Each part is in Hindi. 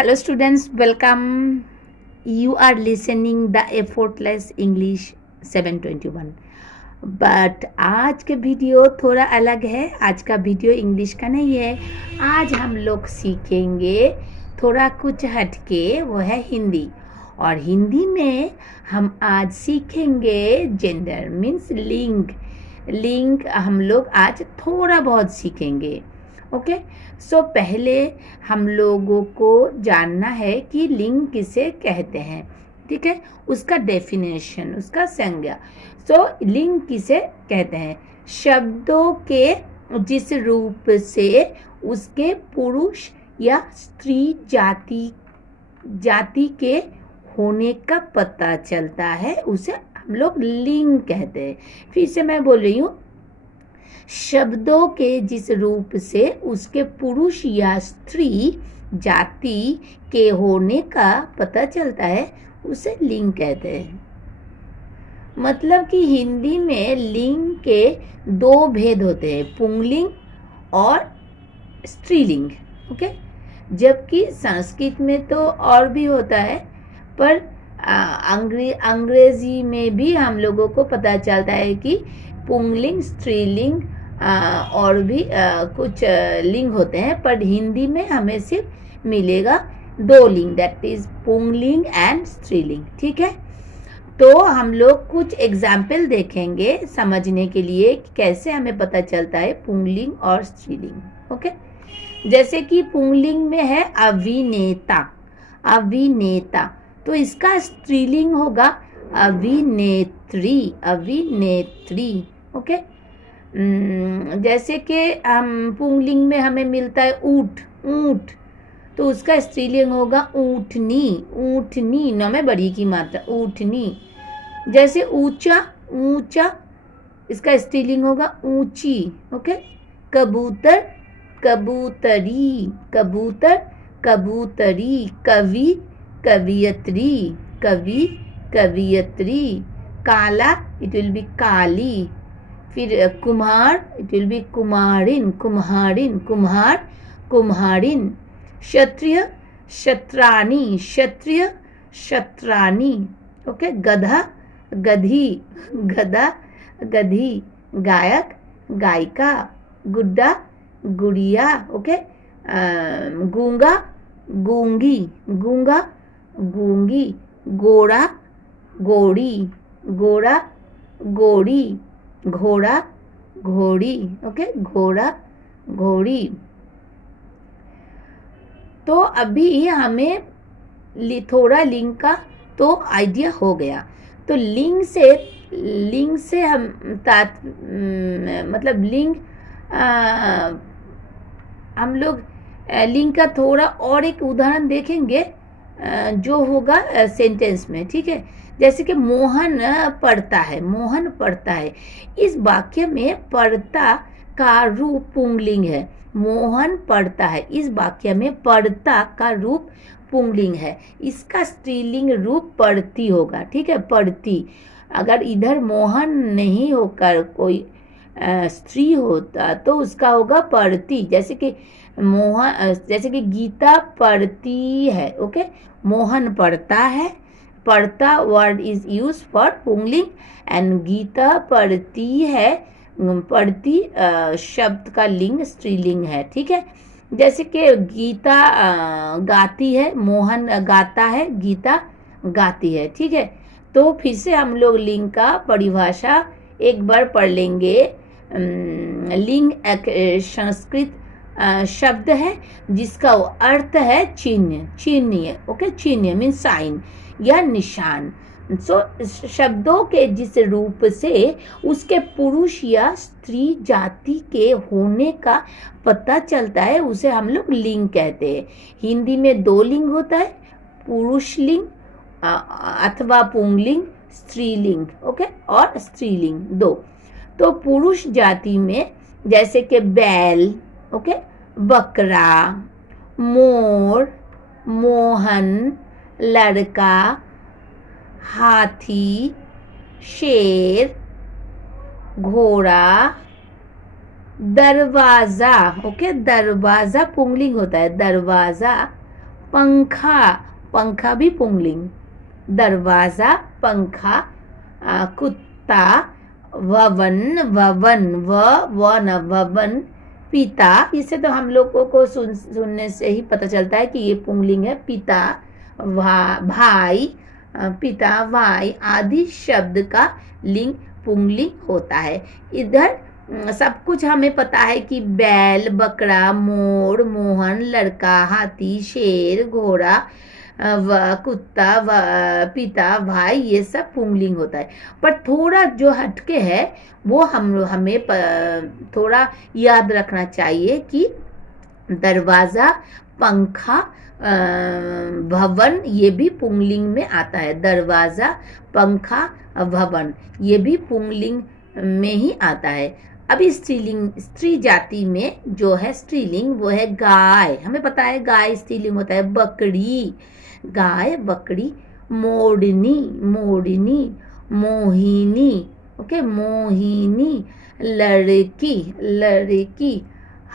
Hello students, welcome. You are listening the effortless English 721. But आज के वीडियो थोड़ा अलग है। आज का वीडियो इंग्लिश का नहीं है। आज हम लोग सीखेंगे थोड़ा कुछ हटके, वो है हिंदी। और हिंदी में हम आज सीखेंगे जेंडर मीन्स लिंग। लिंग हम लोग आज थोड़ा बहुत सीखेंगे। ओके सो पहले हम लोगों को जानना है कि लिंग किसे कहते हैं। ठीक है, उसका डेफिनेशन, उसका संज्ञा। सो लिंग किसे कहते हैं? शब्दों के जिस रूप से उसके पुरुष या स्त्री जाति के होने का पता चलता है, उसे हम लोग लिंग कहते हैं। फिर से मैं बोल रही हूँ, शब्दों के जिस रूप से उसके पुरुष या स्त्री जाति के होने का पता चलता है, उसे लिंग कहते हैं। मतलब कि हिंदी में लिंग के दो भेद होते हैं, पुंलिंग और स्त्रीलिंग। ओके, जबकि संस्कृत में तो और भी होता है, पर अंग्रेजी में भी हम लोगों को पता चलता है कि पुंलिंग, स्त्रीलिंग और भी कुछ लिंग होते हैं। पर हिंदी में हमें सिर्फ मिलेगा दो लिंग, दैट इज पुंलिंग एंड स्त्रीलिंग। ठीक है, तो हम लोग कुछ एग्जाम्पल देखेंगे समझने के लिए कि कैसे हमें पता चलता है पुंलिंग और स्त्रीलिंग। ओके, जैसे कि पुंलिंग में है अभिनेता। अभिनेता, तो इसका स्त्रीलिंग होगा अभिनेत्री। अभिनेत्री। ओके, जैसे कि हम पुंलिंग में हमें मिलता है ऊंट। ऊंट, तो उसका स्त्रीलिंग होगा ऊंटनी। ऊंटनी, न में बड़ी की मात्रा, ऊंटनी। जैसे ऊंचा, ऊंचा, इसका स्त्रीलिंग होगा ऊंची। ओके, कबूतर, कबूतरी। कबूतर, कबूतरी। कवि, कवियत्री। कवि, कवियत्री। काला, इट विल बी काली। फिर कुम्हार, इट विल बी कुम्हारिन। कुम्हारिन, कुम्हार, कुम्हारिन। क्षत्रिय, क्षत्रानी। क्षत्रिय, क्षत्रानी। ओके, गधा, गधी। गधा, गधी। गायक, गायिका। गुड्डा, गुड़िया। ओके, गूंगा, गूंगी। गूंगा, गूंगी। गोरा, गोड़ी। गोरा, गोड़ी। घोड़ा, घोड़ी। ओके, घोड़ा, घोड़ी। तो अभी हमें थोड़ा लिंग का तो आइडिया हो गया। तो लिंग से हम मतलब लिंग, हम लोग लिंग का थोड़ा और एक उदाहरण देखेंगे जो होगा सेंटेंस में। ठीक है, जैसे कि मोहन पढ़ता है। मोहन पढ़ता है, इस वाक्य में पढ़ता का रूप पुंलिंग है। मोहन पढ़ता है, इस वाक्य में पढ़ता का रूप पुंलिंग है। इसका स्त्रीलिंग रूप पढ़ती होगा। ठीक है, पढ़ती। अगर इधर मोहन नहीं होकर कोई स्त्री होता तो उसका होगा पढ़ती। जैसे कि जैसे कि गीता पढ़ती है। ओके, मोहन पढ़ता है, पढ़ता वर्ड इज यूज फॉर पुंलिंग, एंड गीता पढ़ती है, पढ़ती शब्द का लिंग स्त्रीलिंग है। ठीक है, जैसे कि गीता गाती है, मोहन गाता है, गीता गाती है। ठीक है, तो फिर से हम लोग लिंग का परिभाषा एक बार पढ़ लेंगे। लिंग एक संस्कृत शब्द है जिसका अर्थ है चिन्ह। चिन्ह, ओके, चिन्ह मीन साइन या निशान। सो शब्दों के जिस रूप से उसके पुरुष या स्त्री जाति के होने का पता चलता है, उसे हम लोग लिंग कहते हैं। हिंदी में दो लिंग होता है, पुरुष लिंग अथवा पुंलिंग, स्त्रीलिंग। ओके, और स्त्रीलिंग दो। तो पुरुष जाति में जैसे कि बैल, ओके, बकरा, मोर, मोहन, लड़का, हाथी, शेर, घोड़ा, दरवाजा। ओके, दरवाजा पुंलिंग होता है, दरवाजा, पंखा, पंखा भी पुंगलिंग। दरवाजा, पंखा, कुत्ता, ववन, ववन वन ववन, पिता, इसे तो हम लोगों को सुनने से ही पता चलता है कि ये पुंगलिंग है। पिता, भाई, पिता, भाई आदि शब्द का लिंग पुंगलिंग होता है। इधर सब कुछ हमें पता है कि बैल, बकरा, मोर, मोहन, लड़का, हाथी, शेर, घोड़ा, कुत्ता, पिता, भाई, ये सब पुंगलिंग होता है। पर थोड़ा जो हटके है वो हमें थोड़ा याद रखना चाहिए कि दरवाज़ा, पंखा, भवन, ये भी पुंगलिंग में आता है। दरवाज़ा, पंखा, भवन, ये भी पुंगलिंग में ही आता है। अभी स्त्रीलिंग, स्त्री जाति में जो है स्त्रीलिंग वो है गाय। हमें पता है गाय स्त्रीलिंग होता है। बकरी, गाय, बकरी, मोरनी, मोरनी, मोहिनी, ओके, मोहिनी, लड़की, लड़की,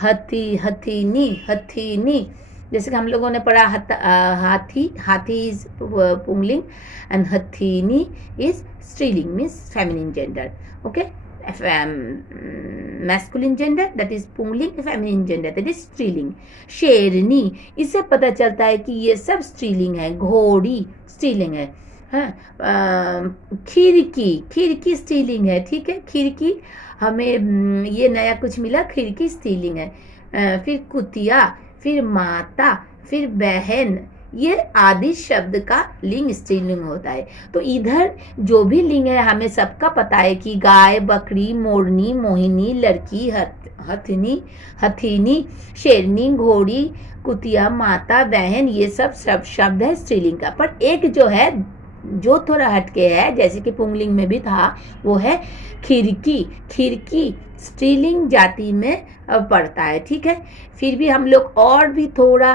हथीनी, हथीनी, जैसे कि हम लोगों ने पढ़ा हाथी, हाथी इज पुंगलिंग एंड हथीनी इज स्त्रीलिंग, means feminine gender, okay. Masculine gender that is पुंगलिंग, फेमिनिन जेंडर दैट इज स्त्रीलिंग। शेरनी, इससे पता चलता है कि ये सब स्त्रीलिंग है। घोड़ी स्त्रीलिंग है। खिड़की, खिड़की स्त्रीलिंग है, ठीक है। खिड़की हमें ये नया कुछ मिला, खिड़की स्त्रीलिंग है। फिर कुतिया, फिर माता, फिर बहन, ये आदि शब्द का लिंग स्त्रीलिंग होता है। तो इधर जो भी लिंग है हमें सबका पता है कि गाय, बकरी, मोरनी, मोहिनी, लड़की, हथनी, हथीनी, शेरनी, घोड़ी, कुतिया, माता, बहन, ये सब शब्द है स्त्रीलिंग का। पर एक जो है जो थोड़ा हटके है, जैसे कि पुंगलिंग में भी था, वो है खिड़की। खिड़की स्त्रीलिंग जाति में पड़ता है, ठीक है। फिर भी हम लोग और भी थोड़ा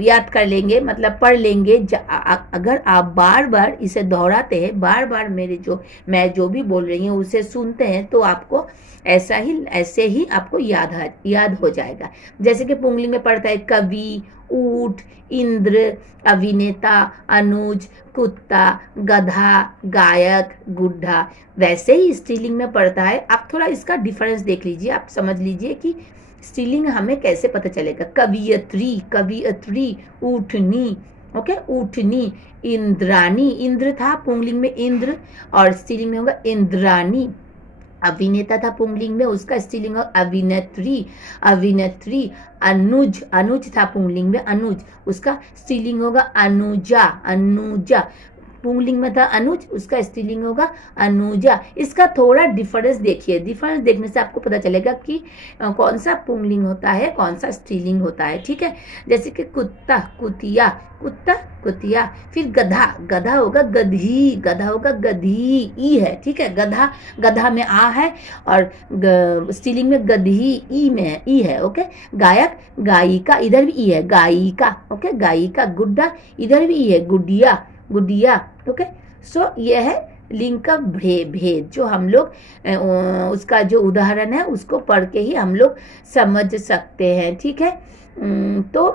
याद कर लेंगे, मतलब पढ़ लेंगे। अगर आप बार बार इसे दोहराते हैं, बार बार मैं जो भी बोल रही हूँ उसे सुनते हैं, तो आपको ऐसे ही आपको याद हो जाएगा। जैसे कि पुंगलिंग में पड़ता है कवि, ऊंट, इंद्र, अभिनेता, अनुज, कुत्ता, गधा, गायक, गुड्ढा, वैसे ही स्त्रीलिंग में पड़ता है। आप थोड़ा इसका डिफरेंस देख लीजिए, आप समझ लीजिए कि स्त्रीलिंग हमें कैसे पता चलेगा। कवियत्री, कवियत्री, ऊँटनी, ओके, ऊँटनी, इंद्रानी, इंद्र था पुंगलिंग में इंद्र, और स्त्रीलिंग में होगा इंद्रानी। अभिनेता था पुंगलिंग में, उसका स्त्रीलिंग होगा अभिनेत्री, अभिनेत्री। अनुज, अनुज था पुंगलिंग में अनुज, उसका स्त्रीलिंग होगा अनुजा, अनुजा। पुंगलिंग में था अनुज, उसका स्त्रीलिंग होगा अनुजा। इसका थोड़ा डिफरेंस देखिए, डिफरेंस देखने से आपको पता चलेगा कि कौन सा पुंगलिंग होता है, कौन सा स्त्रीलिंग होता है, ठीक है। जैसे कि कुत्ता, कुतिया, कुत्ता, कुतिया। फिर गधा, गधा होगा गधी, गधा होगा गधी, ई है, ठीक है। गधा, गधा में आ है, और स्त्रीलिंग में गधी, ई में है, ई है, ओके। गायक, गायिका, इधर भी ई है, गायिका, ओके, गायिका। गुड्डा, इधर भी ई है, गुडिया, गुडिया, ओके। सो ये है लिंग का भेद, जो हम लोग उसका जो उदाहरण है उसको पढ़ के ही हम लोग समझ सकते हैं, ठीक है। तो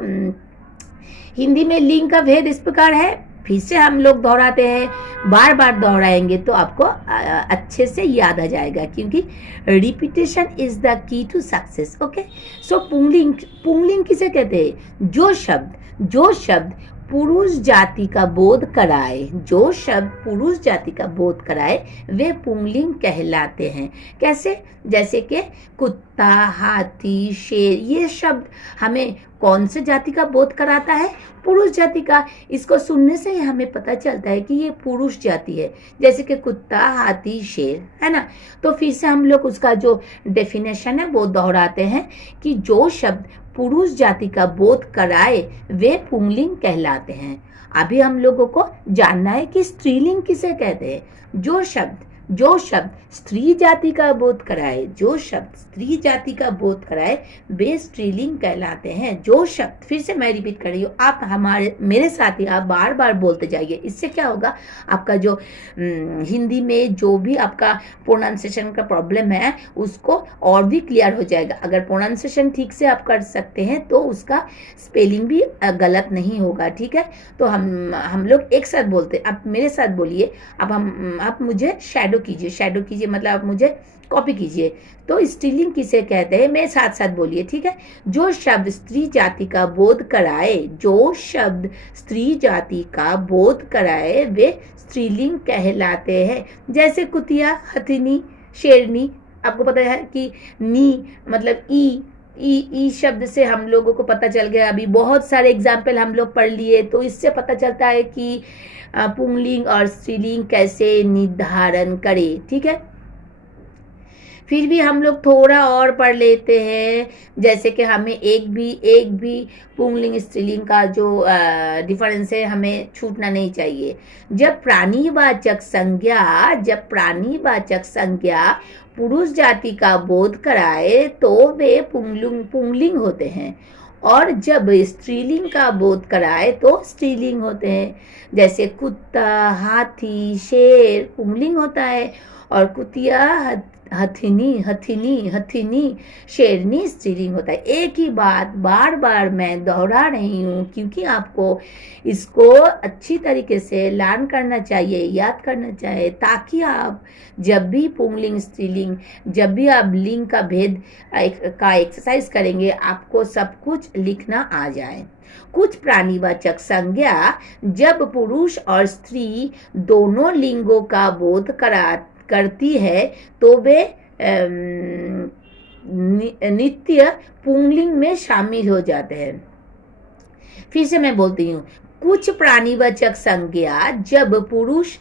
हिंदी में लिंग का भेद इस प्रकार है। फिर से हम लोग दोहराते हैं, बार बार दोहराएंगे तो आपको अच्छे से याद आ जाएगा, क्योंकि repetition is the key to success, okay. So पुंगलिंग, पुंगलिंग किसे कहते हैं? जो शब्द पुरुष जाति का बोध कराए, जो शब्द पुरुष जाति का बोध कराए वे पुंगलिंग कहलाते हैं। कैसे? जैसे कि कुत्ता, हाथी, शेर, ये शब्द हमें कौन से जाति का बोध कराता है? पुरुष जाति का। इसको सुनने से ही हमें पता चलता है कि ये पुरुष जाति है, जैसे कि कुत्ता, हाथी, शेर, है ना। तो फिर से हम लोग उसका जो डेफिनेशन है वो दोहराते हैं कि जो शब्द पुरुष जाति का बोध कराए वे पुंगलिंग कहलाते हैं। अभी हम लोगों को जानना है कि स्त्रीलिंग किसे कहते हैं। जो शब्द जो शब्द स्त्री जाति का बोध कराए, जो शब्द स्त्री जाति का बोध कराए वे स्त्रीलिंग कहलाते हैं। जो शब्द, फिर से मैं रिपीट कर रही हूँ, आप मेरे साथ ही आप बार बार बोलते जाइए। इससे क्या होगा, आपका जो हिंदी में जो भी आपका प्रोनाउंसिएशन का प्रॉब्लम है उसको और भी क्लियर हो जाएगा। अगर प्रोनाउंसिएशन ठीक से आप कर सकते हैं तो उसका स्पेलिंग भी गलत नहीं होगा, ठीक है। तो हम लोग एक साथ बोलते, आप मेरे साथ बोलिए। अब आप मुझे शैडो कीजिए, मतलब आप मुझे कॉपी कीजिए। तो स्त्रीलिंग किसे कहते हैं, मेरे साथ साथ बोलिए, ठीक है। जो शब्द स्त्री जाति का बोध कराए, जो शब्द स्त्री जाति का बोध कराए वे स्त्रीलिंग कहलाते हैं। जैसे कुतिया, हथिनी, शेरनी। आपको पता है कि नी मतलब ई शब्द से हम लोगों को पता चल गया। अभी बहुत सारे एग्जाम्पल हम लोग पढ़ लिए, तो इससे पता चलता है कि पुंगलिंग और स्त्रीलिंग कैसे निर्धारण करें, ठीक है। फिर भी हम लोग थोड़ा और पढ़ लेते हैं, जैसे कि हमें एक भी पुंगलिंग स्त्रीलिंग का जो डिफरेंस है हमें छूटना नहीं चाहिए। जब प्राणीवाचक संज्ञा पुरुष जाति का बोध कराए तो वे पुंगलिंग होते हैं, और जब स्त्रीलिंग का बोध कराए तो स्त्रीलिंग होते हैं। जैसे कुत्ता, हाथी, शेर पुंगलिंग होता है, और कुतिया, हथिनी, शेरनी स्त्रीलिंग होता है। एक ही बात बार बार मैं दोहरा रही हूँ क्योंकि आपको इसको अच्छी तरीके से लर्न करना चाहिए, याद करना चाहिए, ताकि आप जब भी पुंगलिंग स्त्रीलिंग, जब भी आप लिंग का भेद का एक्सरसाइज करेंगे, आपको सब कुछ लिखना आ जाए। कुछ प्राणीवाचक संज्ञा जब पुरुष और स्त्री दोनों लिंगों का बोध करती है तो वे नित्य पुंगलिंग में शामिल हो जाते हैं। फिर से मैं बोलती हूँ, कुछ प्राणीवाचक संज्ञा जब पुरुष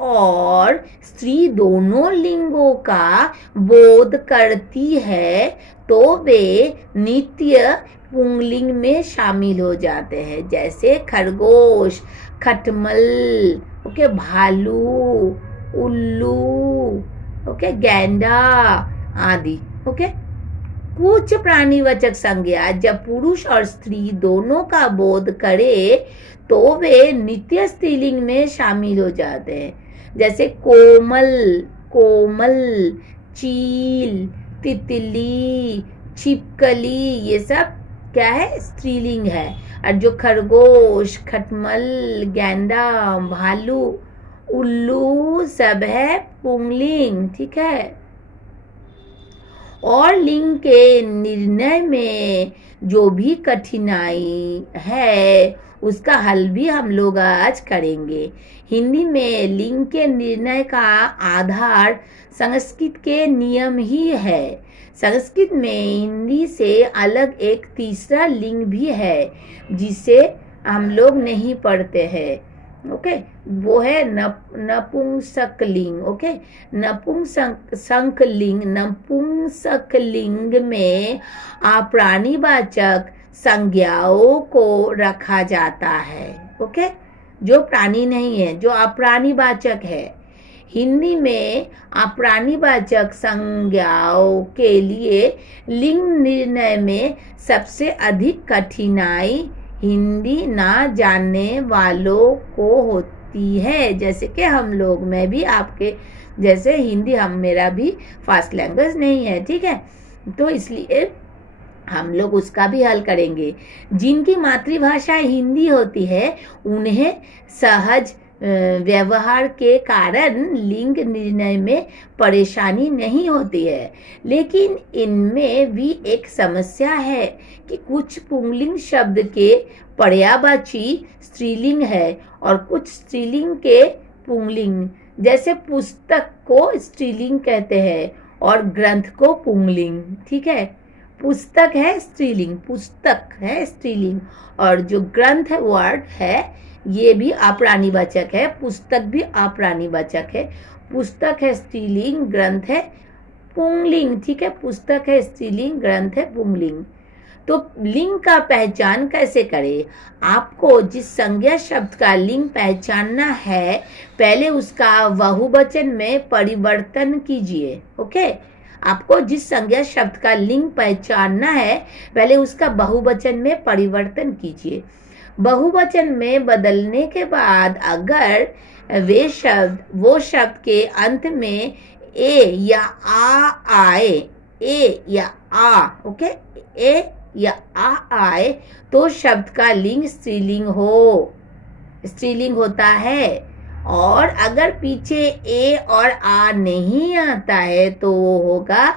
और स्त्री दोनों लिंगों का बोध करती है तो वे नित्य पुंगलिंग में शामिल हो जाते हैं। जैसे खरगोश, खटमल, ओके, भालू, उल्लू, ओके, गैंडा आदि, ओके। कुछ प्राणीवाचक संज्ञा जब पुरुष और स्त्री दोनों का बोध करे तो वे नित्य स्त्रीलिंग में शामिल हो जाते हैं। जैसे कोमल, चील, तितली, छिपकली, ये सब क्या है, स्त्रीलिंग है। और जो खरगोश, खटमल, गैंडा, भालू, उल्लू सब है पुंगलिंग, ठीक है। और लिंग के निर्णय में जो भी कठिनाई है उसका हल भी हम लोग आज करेंगे। हिंदी में लिंग के निर्णय का आधार संस्कृत के नियम ही है। संस्कृत में हिंदी से अलग एक तीसरा लिंग भी है जिसे हम लोग नहीं पढ़ते हैं, ओके। वो है नपुंसकलिंग, ओके। नपुंसकलिंग में अप्राणीवाचक संज्ञाओं को रखा जाता है, ओके। जो प्राणी नहीं है, जो अप्राणीवाचक है। हिंदी में अप्राणीवाचक संज्ञाओं के लिए लिंग निर्णय में सबसे अधिक कठिनाई हिंदी ना जानने वालों को होती है। जैसे कि हम लोग, मैं भी आपके जैसे हिंदी मेरा भी फास्ट लैंग्वेज नहीं है, ठीक है। तो इसलिए हम लोग उसका भी हल करेंगे। जिनकी मातृभाषा हिंदी होती है उन्हें सहज व्यवहार के कारण लिंग निर्णय में परेशानी नहीं होती है, लेकिन इनमें भी एक समस्या है कि कुछ पुंगलिंग शब्द के पर्यायवाची स्त्रीलिंग है और कुछ स्त्रीलिंग के पुंगलिंग। जैसे पुस्तक को स्त्रीलिंग कहते हैं और ग्रंथ को पुंगलिंग, ठीक है। पुस्तक है स्त्रीलिंग, पुस्तक है स्त्रीलिंग, और जो ग्रंथ है, वर्ड है, ये भी अप्राणीवाचक है। पुस्तक भी अप्राणीवाचक है। पुस्तक है स्त्रीलिंग, ग्रंथ है पुंगलिंग, ठीक है। पुस्तक है स्त्रीलिंग, ग्रंथ है पुंगलिंग। तो लिंग का पहचान कैसे करें? आपको जिस संज्ञा शब्द का लिंग पहचानना है, पहले उसका बहुवचन में परिवर्तन कीजिए। ओके, आपको जिस संज्ञा शब्द का लिंग पहचानना है, पहले उसका बहुवचन में परिवर्तन कीजिए। बहुवचन में बदलने के बाद अगर वो शब्द के अंत में ए या आ आए, ए या आ, ओके, ए या आ आए, तो शब्द का लिंग स्त्रीलिंग होता है। और अगर पीछे ए और आ नहीं आता है तो वो होगा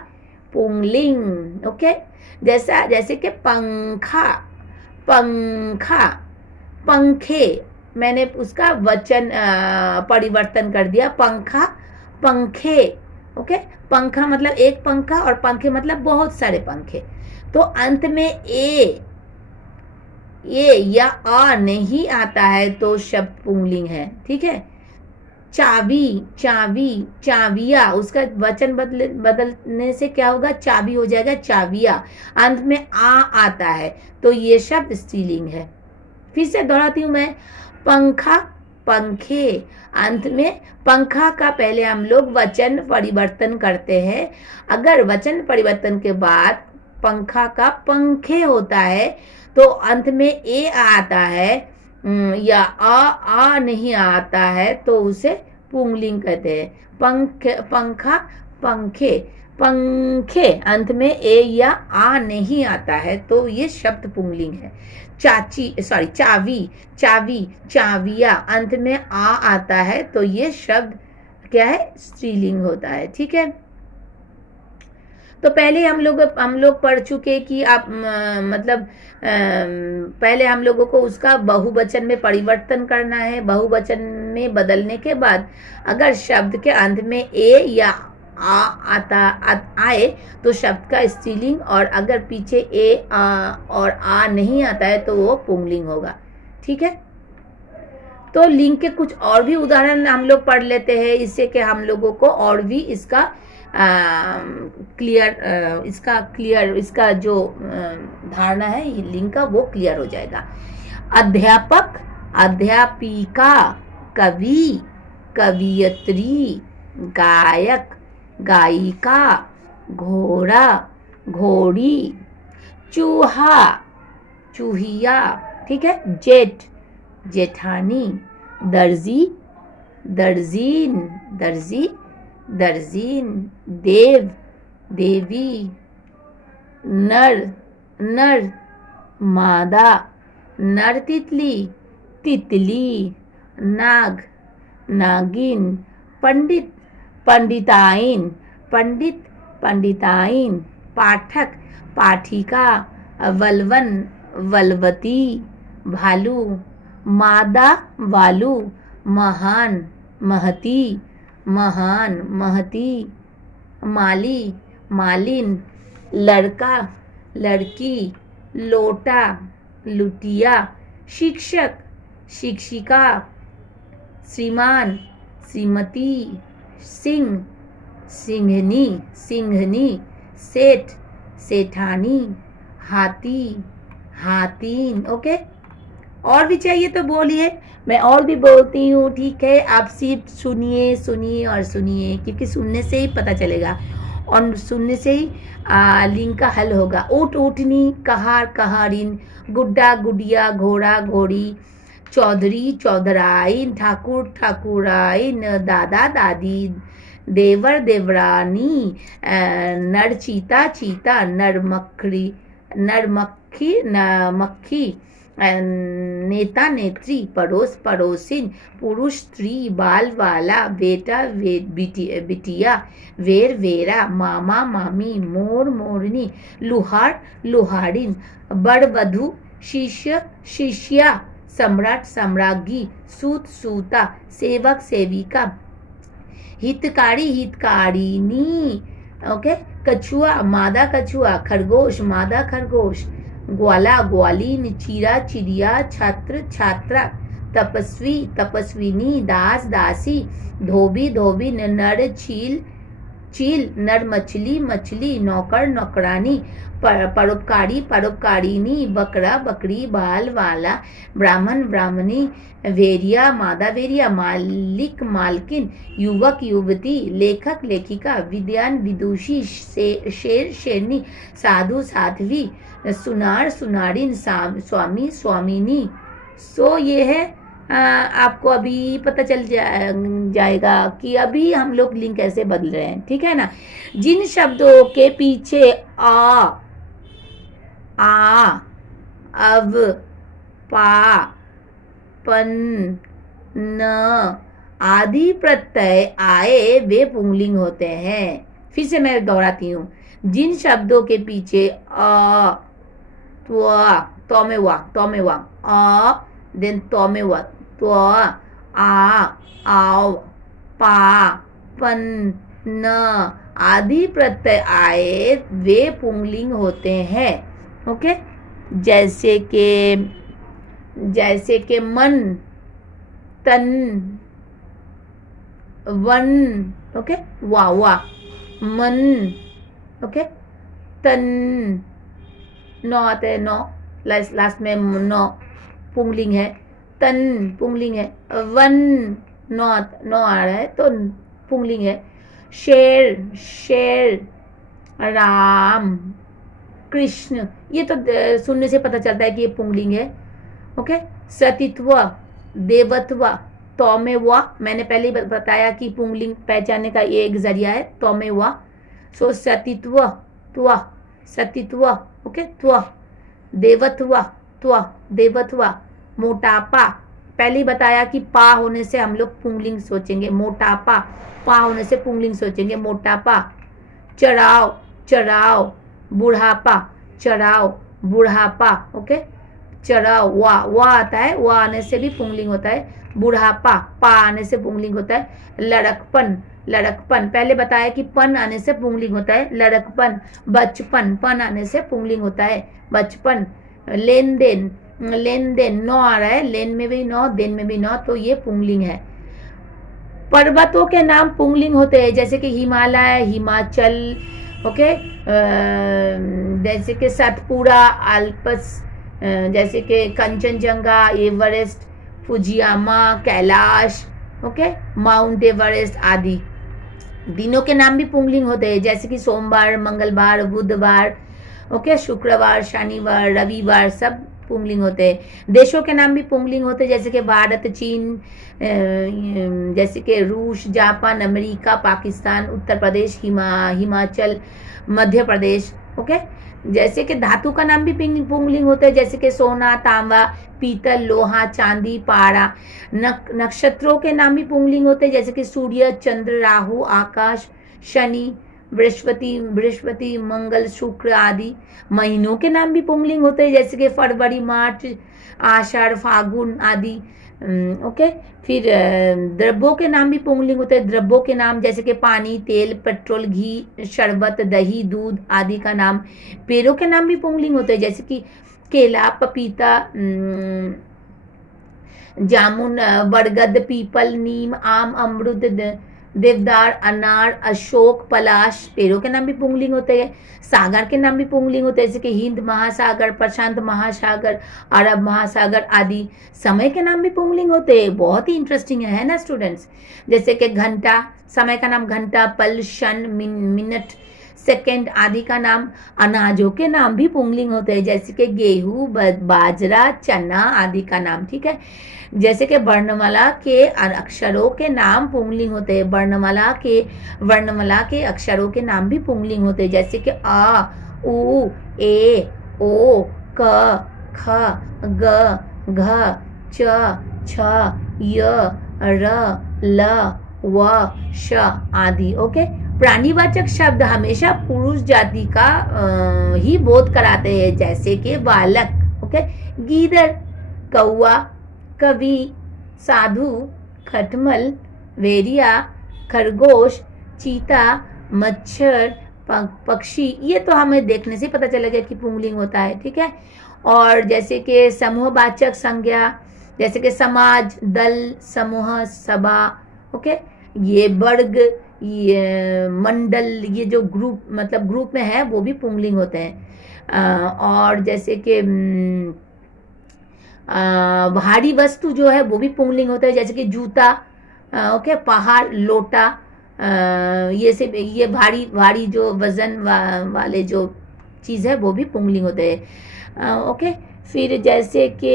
पुंगलिंग। ओके, जैसे कि पंखा, पंखा, पंखे, मैंने उसका वचन परिवर्तन कर दिया, पंखा, पंखे। ओके, पंखा मतलब एक पंखा और पंखे मतलब बहुत सारे पंखे। तो अंत में ए या आ नहीं आता है तो शब्द पुंगलिंग है। ठीक है, चाबी, चाबी, चाबिया, उसका वचन बदलने से क्या होगा? चाबी हो जाएगा चाबिया। अंत में आ आता है तो ये शब्द स्त्रीलिंग है। फिर से दोहराती हूँ मैं, पंखा, पंखे, अंत में पंखा का पहले हम लोग वचन परिवर्तन करते हैं। अगर वचन परिवर्तन के बाद पंखा का पंखे होता है तो अंत में ए आता है या आ नहीं आता है तो उसे पुंगलिंग कहते हैं। पंखा, पंखे, पंखे, अंत में ए या आ नहीं आता है तो ये शब्द पुंगलिंग है। चाबी, चाबी, चाबिया, अंत में आ आता है तो ये शब्द क्या है? स्त्रीलिंग होता है। ठीक है, तो पहले हम लोग पढ़ चुके कि आप मतलब पहले हम लोगों को उसका बहुवचन में परिवर्तन करना है। बहुवचन में बदलने के बाद अगर शब्द के अंत में ए या आए तो शब्द का स्त्रीलिंग, और अगर पीछे ए और आ नहीं आता है तो वो पुंगलिंग होगा। ठीक है, तो लिंग के कुछ और भी उदाहरण हम लोग पढ़ लेते हैं, इससे कि हम लोगों को और भी इसका इसका जो धारणा है लिंग का वो क्लियर हो जाएगा। अध्यापक, अध्यापिका, कवि, कवियत्री, गायक, गायिका, घोड़ा, घोड़ी, चूहा, चूहिया। ठीक है, जेठ, जेठानी, दर्जी, दर्जीन, दर्जी, दर्जीन, देव, देवी, नर, नर, मादा, नर तितली, तितली, नाग, नागिन, पंडित, पंडिताइन, पंडित, पंडिताइन, पाठक, पाठिका, वल्वन, वल्वती, भालू, मादा, वालू, महान, महती, महान, महती, माली, मालिन, लड़का, लड़की, लोटा, लुटिया, शिक्षक, शिक्षिका, श्रीमान, श्रीमती, सिंह, सिंहनी, सिंहनी, सेठ, सेठानी, हाथी, हाथीन। ओके, और भी चाहिए तो बोलिए, मैं और भी बोलती हूँ। ठीक है, आप सिर्फ सुनिए, सुनिए और सुनिए, क्योंकि सुनने से ही पता चलेगा और सुनने से ही लिंग का हल होगा। ऊँट, ऊँटनी, कहार, कहारिन, गुड्डा, गुडिया, घोड़ा, घोड़ी, चौधरी, चौधराइन, ठाकुर, ठाकुराइन, दादा, दादी, देवर, देवरानी, नर, चीता, चीता, नरमक्खी, नरमक्खी, मक्खी, नेता, नेत्री, पड़ोस, पड़ोसिन, पुरुष, स्त्री, बाल, वाला, बेटा, बिटिया, वेर, वेरा, मामा, मामी, मोर, मोरनी, लुहार, लुहारिन, बड़, वधू, शिष्य, शिष्या, सम्राट, सम्राज्ञी, सूत, सूता, सेवक, सेविका, हितकारी, हितकारिणी। ओके, कछुआ, मादा कछुआ, खरगोश, मादा खरगोश, ग्वाला, ग्वालीन, चीरा, चिड़िया, छात्र, छात्रा, तपस्वी, तपस्विनी, दास, दासी, धोबी, धोबिन, नर, चील, चील नर मछली मछली, नौकर नौकरानी, परोपकारी परोपकारिणी, बकरा बकरी, बाल वाला, ब्राह्मण ब्राह्मणी, वेरिया मादा वेरिया, मालिक मालकिन, युवक युवती, लेखक लेखिका, विद्वान विदुषी, शेर शेरनी, साधु साध्वी, सुनार सुनारिन, स्वामी स्वामिनी। सो ये है आपको अभी पता चल जाएगा कि अभी हम लोग लिंग कैसे बदल रहे हैं, ठीक है ना। जिन शब्दों के पीछे आ, अब, पा, पन, न आदि प्रत्यय आए वे पुंगलिंग होते हैं। फिर से मैं दोहराती हूँ, जिन शब्दों के पीछे अ, तो में वा अ, देन तो में वा तो, आ, आओ, पा, पन, न आदि प्रत्यय आए वे पुंगलिंग होते हैं। ओके, जैसे के मन, तन, वन, ओके, वा मन, ओके, तन, नौ आते हैं, नौ लास्ट में नौ पुंगलिंग है, तन पुंगलिंग है, वन नौ आ रहा है तो पुंगलिंग है, शेर, राम, कृष्ण, ये तो सुनने से पता चलता है कि ये पुंगलिंग है। ओके, सतीत्व, देवत्व, तो में वा, मैंने पहले ही बताया कि पुंगलिंग पहचानने का ये एक जरिया है, तो में वा। सो सतीत्व, सतीत्व, ओके, देवत्व, मोटापा, पहले ही बताया कि पा होने से हम लोग पुंगलिंग सोचेंगे, मोटापा, पा होने से पुंगलिंग सोचेंगे, मोटापा, चढ़ाव, बुढ़ापा, ओके, चढ़ाव, वा आता है, वा आने से भी पुंगलिंग होता है, बुढ़ापा, पा आने से पुंगलिंग होता है, लड़कपन, पहले बताया कि पन आने से पुंगलिंग होता है, लड़कपन, बचपन, पन आने से पुंगलिंग होता है, बचपन, लेन देन, नौ आ रहा है, लेन में भी नौ, देन में भी नौ, तो ये पुंगलिंग है। पर्वतों के नाम पुंगलिंग होते हैं, जैसे कि हिमालय, हिमाचल, ओके, जैसे कि सतपुड़ा, अल्पस, जैसे कि Kanchenjunga, Everest, Fujiyama, Kailash, okay, mount Everest आदि। दिनों के नाम भी पुंगलिंग होते हैं, जैसे कि सोमवार, मंगलवार, बुधवार, ओके, शुक्रवार, शनिवार, रविवार, सब पुंगलिंग होते हैं। देशों के नाम भी पुंगलिंग होते हैं, जैसे कि भारत, चीन, जैसे कि रूस, Japan, America, Pakistan, Uttar Pradesh, Himachal, Madhya Pradesh, okay. जैसे कि धातु का नाम भी पुंगलिंग होता है, जैसे कि सोना, तांबा, पीतल, लोहा, चांदी, पारा। नक्षत्रों के नाम भी पुंगलिंग होते हैं, जैसे कि सूर्य, चंद्र, राहु, आकाश, शनि, बृहस्पति, मंगल, शुक्र आदि। महीनों के नाम भी पुंगलिंग होते हैं, जैसे कि फरवरी, मार्च, आषाढ़, फागुन आदि। ओके, फिर द्रव्यों के नाम भी पुंगलिंग होते हैं, द्रव्यों के नाम जैसे कि पानी, तेल, पेट्रोल, घी, शरबत, दही, दूध आदि का नाम। पेड़ों के नाम भी पुंगलिंग होते हैं, जैसे कि केला, पपीता, जामुन, बरगद, पीपल, नीम, आम, अमरूद, देवदार, अनार, अशोक, पलाश। पेड़ों के नाम भी पुंगलिंग होते हैं। सागर के नाम भी पुंगलिंग होते हैं, जैसे कि हिंद महासागर, प्रशांत महासागर, अरब महासागर आदि। समय के नाम भी पुंगलिंग होते हैं, बहुत ही इंटरेस्टिंग है ना स्टूडेंट्स। जैसे कि घंटा, समय का नाम घंटा, पल, क्षण, मिनट, सेकंड आदि का नाम। अनाजों के नाम भी पुंगलिंग होते हैं, जैसे कि गेहूं, बाजरा, चना आदि का नाम, ठीक है। जैसे कि वर्णमाला के अक्षरों के नाम पुंगलिंग होते हैं, वर्णमाला के अक्षरों के नाम भी पुंगलिंग होते हैं, जैसे कि आ, उ, ए, ओ, क, ख, ग, घ, च, छ, य, र, ल, व, श आदि। ओके, प्राणीवाचक शब्द हमेशा पुरुष जाति का ही बोध कराते हैं, जैसे कि बालक, ओके, गीदड़, कौआ, कवि, साधु, खटमल, वेरिया, खरगोश, चीता, मच्छर, पक्षी। ये तो हमें देखने से पता चलेगा कि पुंगलिंग होता है, ठीक है। और जैसे कि समूहवाचक संज्ञा, जैसे कि समाज, दल, समूह, सभा, ओके, ये वर्ग, ये मंडल, ये जो ग्रुप मतलब ग्रुप में है वो भी पुंगलिंग होते हैं। और जैसे कि भारी वस्तु जो है वो भी पुंगलिंग होता है, जैसे कि जूता, ओके, पहाड़, लोटा, ये भारी भारी जो वजन वाले जो चीज़ है वो भी पुंगलिंग होते हैं। ओके, फिर जैसे कि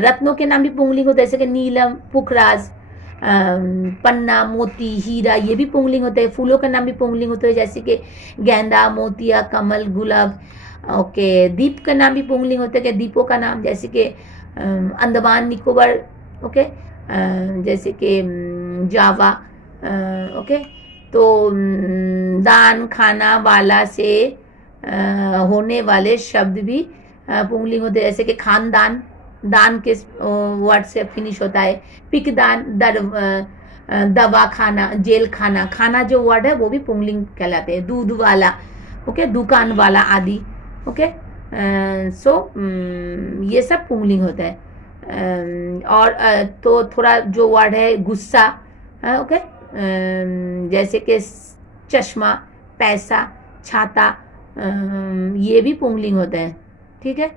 रत्नों के नाम भी पुंगलिंग होते हैं, जैसे कि नीलम, पुखराज, पन्ना, मोती, हीरा, ये भी पुंगलिंग होते हैं। फूलों का नाम भी पुंगलिंग होते हैं, जैसे कि गेंदा, मोतिया, कमल, गुलाब। ओके, द्वीप का नाम भी पुंगलिंग होते हैं, द्वीपों का नाम जैसे कि अंडमान निकोबार, ओके, जैसे कि जावा, ओके। तो दान, खाना वाला से होने वाले शब्द भी पुंगलिंग होते हैं, जैसे कि खानदान, दान किस वर्ड से फिनिश होता है। पिकदान, दवा खाना, जेल खाना, खाना जो वर्ड है वो भी पुंगलिंग कहलाते हैं। दूध वाला, ओके, दुकान वाला आदि, ओके। सो ये सब पुंगलिंग होता है। और तो थोड़ा जो वर्ड है गुस्सा, ओके, जैसे कि चश्मा, पैसा, छाता, ये भी पुंगलिंग होते हैं, ठीक है।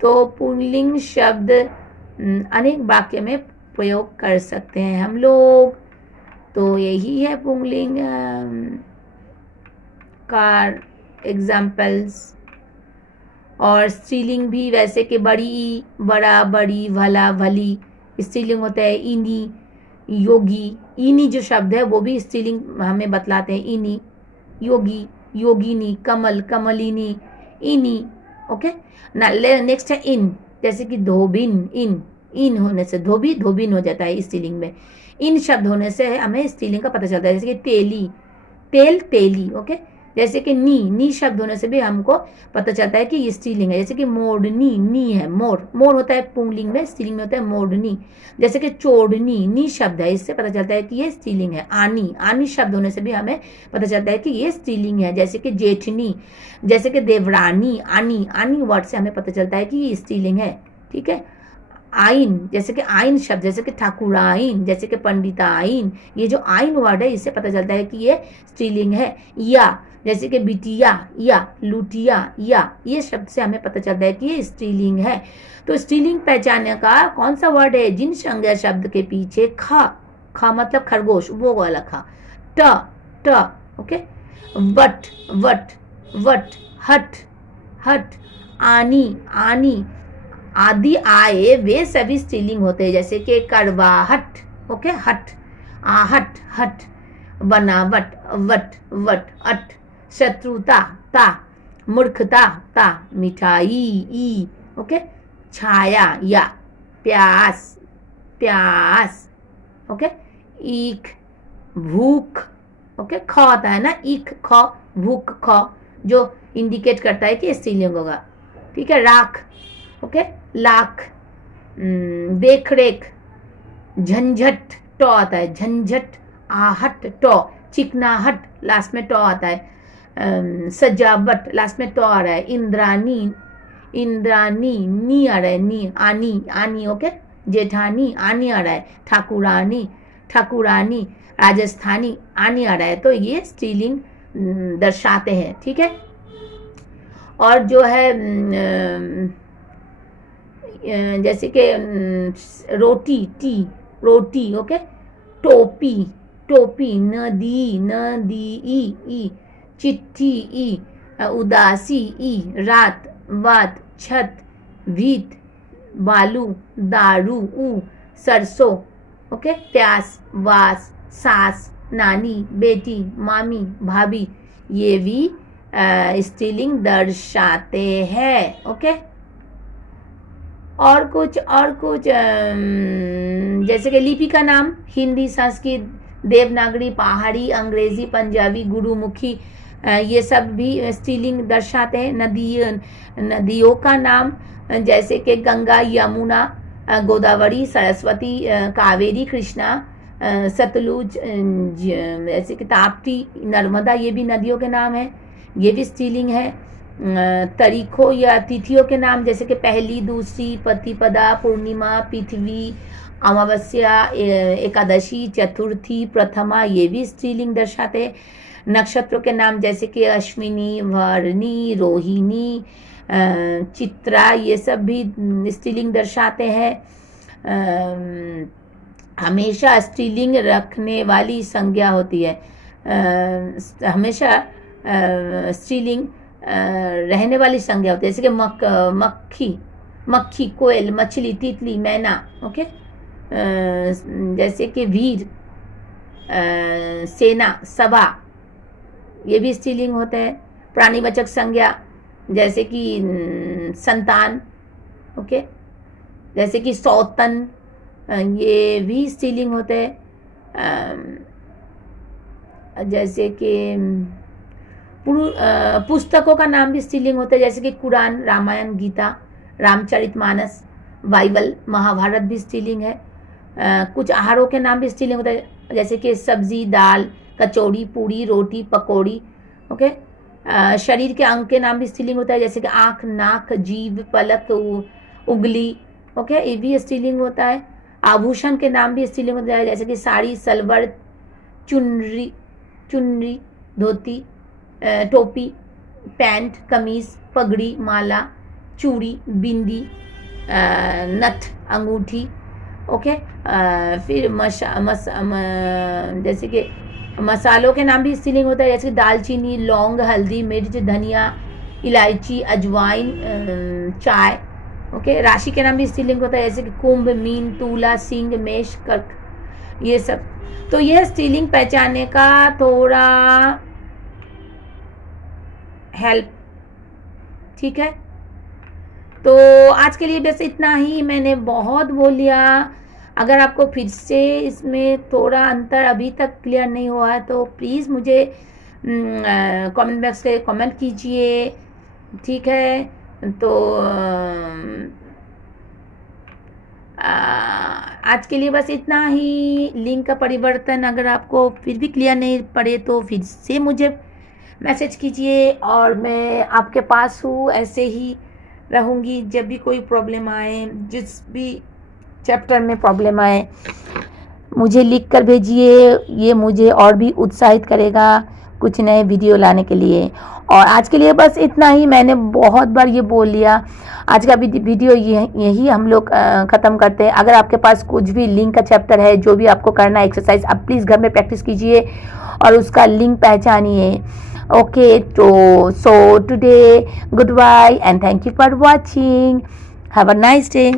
तो पुंगलिंग शब्द अनेक वाक्य में प्रयोग कर सकते हैं हम लोग। तो यही है पुंगलिंग का एग्जाम्पल्स। और स्त्रीलिंग भी वैसे कि बड़ी, बड़ा, बड़ी, भला, भली, स्त्रीलिंग होता है। इनी, योगी, इनी जो शब्द है वो भी स्त्रीलिंग हमें बतलाते हैं। इनी, योगी, योगिनी, कमल, कमलिनी, इनी, ओके ना। नेक्स्ट है इन, जैसे कि धोबिन, इन होने से धोबी, धोबिन हो जाता है स्त्रीलिंग में। इन शब्द होने से हमें स्त्रीलिंग का पता चलता है, जैसे कि तेली, तेल, तेली, ओके। जैसे कि नी शब्द होने से भी हमको पता चलता है कि ये स्त्रीलिंग है, जैसे कि मोड़नी, नी है, मोर, मोर होता है पुंगलिंग में, स्त्रीलिंग में होता है मोड़नी। जैसे कि चोड़नी, नी शब्द है, इससे पता चलता है कि ये स्त्रीलिंग है। आनी शब्द होने से भी हमें पता चलता है कि ये स्त्रीलिंग है। जैसे कि जेठनी, जैसे कि देवरानी, आनी वर्ड से हमें पता चलता है कि ये स्त्रीलिंग है, ठीक है। आइन, जैसे कि आइन शब्द, जैसे कि ठाकुराइन, जैसे कि पंडिताइन, ये जो आइन वर्ड है इससे पता चलता है कि ये स्त्रीलिंग है। या जैसे कि बिटिया, या लुटिया, या ये शब्द से हमें पता चलता है कि ये स्त्रीलिंग है। तो स्त्रीलिंग पहचानने का कौन सा वर्ड है? जिन संज्ञा शब्द के पीछे खा मतलब खरगोश, वो वाला खा, ट, ओके, वट, हट, आनी, आदि आए, वे सभी स्त्रीलिंग होते हैं। जैसे कि करवाहट, ओके, हट, आहट, हट, बनावट, वट, अट, शत्रुता, ता, मूर्खता, ता, मिठाई, ई, ओके, छाया, या, प्यास, ओके, ईख, भूख, ओके, ख होता है ना, ईख, ख, भूख, ख, जो इंडिकेट करता है कि स्त्रीलिंग होगा, ठीक है। राख, ओके, लाख, देख रेख, झंझट, ट आता है, झंझट, आहट, ट, चिकनाहट, लास्ट में ट आता है, सजावट, लास्ट में ट आ रहा है, इंद्रानी, नी आ रहा है, नी, आनी, ओके, जेठानी, आनी आ रहा है, ठाकुरानी, राजस्थानी, आनी आ रहा है। तो ये स्त्रीलिंग दर्शाते हैं, ठीक है। और जो है जैसे कि रोटी, ओके, टोपी, नदी, ई, चिट्ठी, ई, उदासी, ई, रात, बात, छत, भीत, बालू, दारू, ऊ, सरसों, ओके, प्यास, वास, सास, नानी, बेटी, मामी, भाभी, ये भी स्त्रीलिंग दर्शाते हैं, ओके। और कुछ जैसे कि लिपि का नाम, हिंदी, संस्कृत, देवनागरी, पहाड़ी, अंग्रेजी, पंजाबी, गुरुमुखी, ये सब भी स्त्रीलिंग दर्शाते हैं। नदियों का नाम, जैसे कि गंगा, यमुना, गोदावरी, सरस्वती, कावेरी, कृष्णा, सतलुज, जैसे कि ताप्ती, नर्मदा, ये भी नदियों के नाम हैं, ये भी स्त्रीलिंग है। तारीखों या तिथियों के नाम जैसे कि पहली, दूसरी, प्रतिपदा, पूर्णिमा, पृथ्वी, अमावस्या, एकादशी, चतुर्थी, प्रथमा, ये भी स्त्रीलिंग दर्शाते हैं। नक्षत्रों के नाम जैसे कि अश्विनी, भरणी, रोहिणी, चित्रा, ये सब भी स्त्रीलिंग दर्शाते हैं। हमेशा स्त्रीलिंग रखने वाली संज्ञा होती है, हमेशा स्त्रीलिंग रहने वाली संज्ञा होती है, जैसे कि मक्खी, कोयल, मछली, तितली, मैना। ओके, जैसे कि वीर, सेना, सभा, ये भी स्त्रीलिंग होते हैं। प्राणीवाचक संज्ञा जैसे कि संतान, ओके, जैसे कि सौतन, ये भी स्त्रीलिंग होते हैं। जैसे कि पुस्तकों का नाम भी स्त्रीलिंग होता है, जैसे कि कुरान, रामायण, गीता, रामचरितमानस, बाइबल, महाभारत भी स्त्रीलिंग है। कुछ आहारों के नाम भी स्त्रीलिंग होता है, जैसे कि सब्जी, दाल, कचौड़ी, पूड़ी, रोटी, पकौड़ी। ओके, शरीर के अंग के नाम भी स्त्रीलिंग होता है, जैसे कि आँख, नाक, जीभ, पलक, उंगली। ओके, ये भी स्त्रीलिंग होता है। आभूषण के नाम भी स्त्रीलिंग होता है, जैसे कि साड़ी, सलवार, चुनरी, धोती, टोपी, पैंट, कमीज, पगड़ी, माला, चूड़ी, बिंदी, नथ, अंगूठी। ओके, फिर जैसे कि मसालों के नाम भी स्त्रीलिंग होता है, जैसे कि दालचीनी, लौंग, हल्दी, मिर्च, धनिया, इलायची, अजवाइन, चाय। ओके, राशि के नाम भी स्त्रीलिंग होता है, जैसे कि कुंभ, मीन, तुला, सिंह, मेष, कर्क, ये सब। तो यह स्त्रीलिंग पहचानने का थोड़ा हेल्प, ठीक है। तो आज के लिए बस इतना ही, मैंने बहुत बोल लिया। अगर आपको फिर से इसमें थोड़ा अंतर अभी तक क्लियर नहीं हुआ है तो प्लीज़ मुझे कमेंट बॉक्स पे कमेंट कीजिए, ठीक है। तो आज के लिए बस इतना ही। लिंग का परिवर्तन अगर आपको फिर भी क्लियर नहीं पड़े तो फिर से मुझे मैसेज कीजिए और मैं आपके पास हूँ, ऐसे ही रहूँगी। जब भी कोई प्रॉब्लम आए, जिस भी चैप्टर में प्रॉब्लम आए, मुझे लिख कर भेजिए, ये मुझे और भी उत्साहित करेगा कुछ नए वीडियो लाने के लिए। और आज के लिए बस इतना ही, मैंने बहुत बार ये बोल लिया। आज का वीडियो यही हम लोग ख़त्म करते हैं। अगर आपके पास कुछ भी लिंक का चैप्टर है, जो भी आपको करना है एक्सरसाइज, आप प्लीज़ घर में प्रैक्टिस कीजिए और उसका लिंक पहचानिए। ओके, तो so today good bye and thank you for watching. Have a nice day.